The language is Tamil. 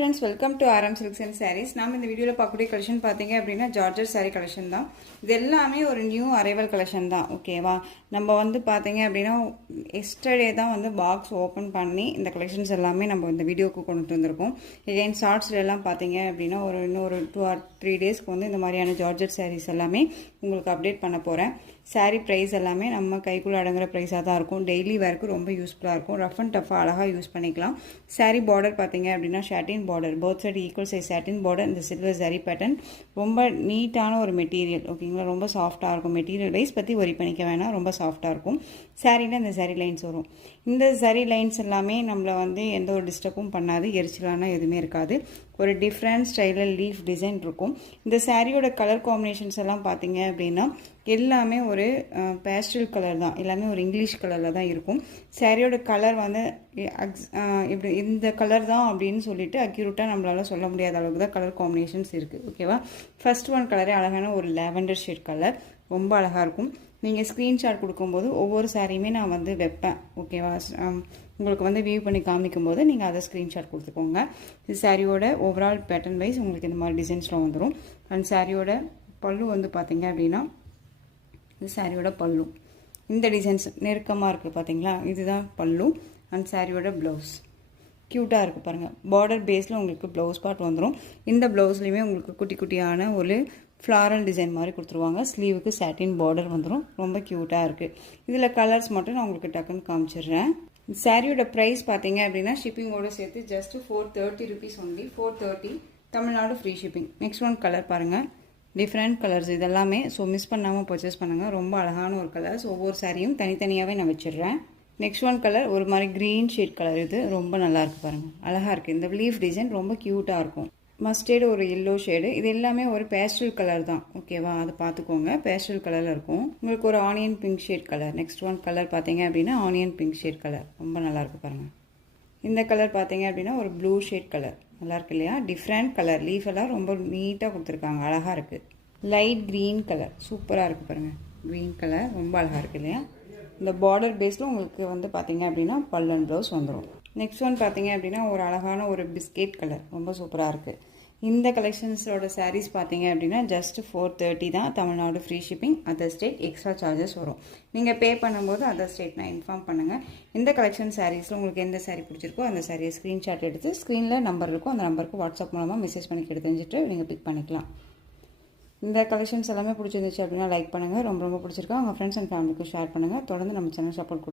friends, welcome to RM Silks and Sarees. நாம் இந்த வீடியோல பார்க்கக்கூடிய கலெக்ஷன் பாத்தீங்க அப்படினா ஜார்ஜெட் saree கலெக்ஷன் தான். இது எல்லாமே ஒரு நியூ அரைவல் கலெக்ஷன் தான். ஓகேவா? நம்ம வந்து பாத்தீங்க அப்படினா எஸ்டர்டே தான் வந்து பாக்ஸ் ஓபன் பண்ணி இந்த கலெக்ஷன்ஸ் எல்லாமே நம்ம இந்த வீடியோக்கு கொண்டு வந்திருக்கோம். again ஷார்ட்ஸ்ல எல்லாம் பாத்தீங்க அப்படினா இன்னொரு 2 or 3 டேஸ்க்கு வந்து இந்த மாதிரியான ஜார்ஜெட் sarees எல்லாமே உங்களுக்கு அப்டேட் பண்ண போறேன். saree price எல்லாமே நம்ம கைக்குள்ள அடங்குற பிரைஸா தான் இருக்கும். டெய்லி வேர்க்கு ரொம்ப யூஸ்ஃபுல்லா இருக்கும். ரஃப் அண்ட் டஃபா அழகா யூஸ் பண்ணிக்கலாம். saree border பாத்தீங்க அப்படினா satin border, both side equal size satin border, இந்த silver zari pattern. ரொம்ப நீட்டான ஒரு மெட்டீரியல். ஓகேங்களா? ரொம்ப சாஃப்ட்டா இருக்கும். மெட்டீரியல் வைஸ் பத்தி worry பண்ணிக்க வேணாம். ரொம்ப சாஃப்ட்டா இருக்கும். சாரீல இந்த zari லைன்ஸ் வரும். இந்த zari லைன்ஸ் எல்லாமே நம்மள வந்து எந்த ஒரு டிஸ்டர்பும் பண்ணாது. எரிச்சலான எதுவுமே இருக்காது. ஒரு டிஃபரண்ட் ஸ்டைல்ல லீஃப் டிசைன் இருக்கும். இந்த சாரியோட கலர் காம்பினேஷன்ஸ் எல்லாம் பாத்தீங்க அப்படினா எல்லாமே ஒரு பேஸ்டல் கலர் தான். எல்லாமே ஒரு இங்கிலீஷ் கலர்ல தான் இருக்கும். சாரியோட கலர் வந்து இப்படி இந்த கலர் தான் அப்படின்னு சொல்லிட்டு அக்யூரேட்டா நம்மளால சொல்ல முடியாத அளவுக்கு தான் கலர் காம்பினேஷன்ஸ் இருக்கு. ஓகேவா? ஃபர்ஸ்ட் ஒன் கலரே அழகான ஒரு லாவெண்டர் ஷேட் கலர். ரொம்ப அழகா இருக்கும். நீங்கள் ஸ்க்ரீன்ஷாட் கொடுக்கும்போது ஒவ்வொரு சாரியுமே நான் வந்து வைப்பேன். ஓகேவா? உங்களுக்கு வந்து வியூ பண்ணி காமிக்கும்போது நீங்கள் அதை ஸ்க்ரீன்ஷாட் கொடுத்துக்கோங்க. இது சாரியோட ஓவரால் பேட்டர்ன் வைஸ் உங்களுக்கு இந்த மாதிரி டிசைன்ஸ்லாம் வந்துடும். அண்ட் சாரியோட பல்லு வந்து பார்த்தீங்க அப்படின்னா இது சாரியோட பல்லு. இந்த டிசைன்ஸ் நெருக்கமாக இருக்குது பார்த்தீங்களா? இதுதான் பல்லு. அண்ட் சாரியோட ப்ளவுஸ் க்யூட்டாக இருக்குது பாருங்கள். பார்டர் பேஸில் உங்களுக்கு ப்ளவுஸ் பார்ட் வந்துடும். இந்த ப்ளவுஸ்லேயுமே உங்களுக்கு குட்டி குட்டியான ஒரு ஃப்ளாரல் டிசைன் மாதிரி கொடுத்துருவாங்க. ஸ்லீவுக்கு சாட்டின் பார்டர் வந்துடும். ரொம்ப க்யூட்டாக இருக்குது. இதில் கலர்ஸ் மட்டும் நான் உங்களுக்கு டக்குன்னு காமிச்சிடுறேன். சாரியோட ப்ரைஸ் பார்த்தீங்க அப்படின்னா ஷிப்பிங்கோடு சேர்த்து just 430 rupees only. 430 Tamil Nadu free shipping. Next one colour பாருங்கள். டிஃப்ரெண்ட் கலர்ஸ் இதெல்லாமே. ஸோ மிஸ் பண்ணாமல் பர்ச்சேஸ் பண்ணுங்கள். ரொம்ப அழகான ஒரு கலர்ஸ். ஒவ்வொரு சாரியும் தனித்தனியாகவே நான் வச்சிடுறேன். நெக்ஸ்ட் ஒன் கலர் ஒரு மாதிரி க்ரீன் ஷேட் கலர். இது ரொம்ப நல்லா இருக்குது பாருங்கள். அழகாக இருக்குது. இந்த லீஃப் டிசைன் ரொம்ப க்யூட்டாக இருக்கும். மஸ்டர்டு ஒரு எல்லோ ஷேடு. இது எல்லாமே ஒரு பேஸ்டல் கலர் தான். ஓகேவா? அதை பார்த்துக்கோங்க. பேஸ்டல் கலரில் இருக்கும். உங்களுக்கு ஒரு onion pink shade colour. Next one colour பார்த்தீங்க அப்படின்னா ஆனியன் பிங்க் ஷேட் கலர். ரொம்ப நல்லாயிருக்கு பாருங்கள். இந்த கலர் பார்த்தீங்க அப்படின்னா ஒரு ப்ளூ ஷேட் கலர். நல்லா இருக்கு இல்லையா? Different colour. லீஃப் எல்லாம் ரொம்ப நீட்டாக கொடுத்துருக்காங்க. அழகாக இருக்குது. Light green colour. சூப்பராக இருக்குது பாருங்கள். க்ரீன் கலர் ரொம்ப அழகாக இருக்குது இல்லையா? இந்த பார்டர் பேஸில் உங்களுக்கு வந்து பார்த்தீங்க அப்படின்னா பல்லு அண்ட் ப்ளவுஸ் வந்துடும். நெக்ஸ்ட் ஒன் பார்த்தீங்க அப்படின்னா ஒரு அழகான ஒரு பிஸ்கெட் கலர். ரொம்ப சூப்பராக இருக்குது. இந்த கலெக்ஷன்ஸோட சாரீஸ் பார்த்தீங்க அப்படின்னா ஜஸ்ட் 430 தான். Tamil Nadu free shipping. Other state extra charges வரும். நீங்கள் பே பண்ணும்போது அதர் ஸ்டேட் நான் இன்ஃபார்ம் பண்ணுங்கள். இந்த கலெக்ஷன் சாரீஸில் உங்களுக்கு எந்த சாரீ பிடிச்சிருக்கோ அந்த சாரியை ஸ்க்ரீன்ஷாட் எடுத்து ஸ்க்ரீனில் நம்பர் இருக்கும். அந்த நம்பருக்கு வாட்ஸ்அப் மூலமாக மெசேஜ் பண்ணி தெரிஞ்சுட்டு நீங்கள் பிக் பண்ணிக்கலாம். இந்த கலெக்ஷன்ஸ் எல்லாமே பிடிச்சிருந்துச்சு அப்படின்னா லைக் பண்ணுங்கள். ரொம்ப ரொம்ப பிடிச்சிருக்கா உங்கள் ஃப்ரெண்ட்ஸ் அண்ட் ஃபேமிலிக்கும் ஷேர் பண்ணுங்கள். தொடர்ந்து நம்ம சேனல் சப்போர்ட்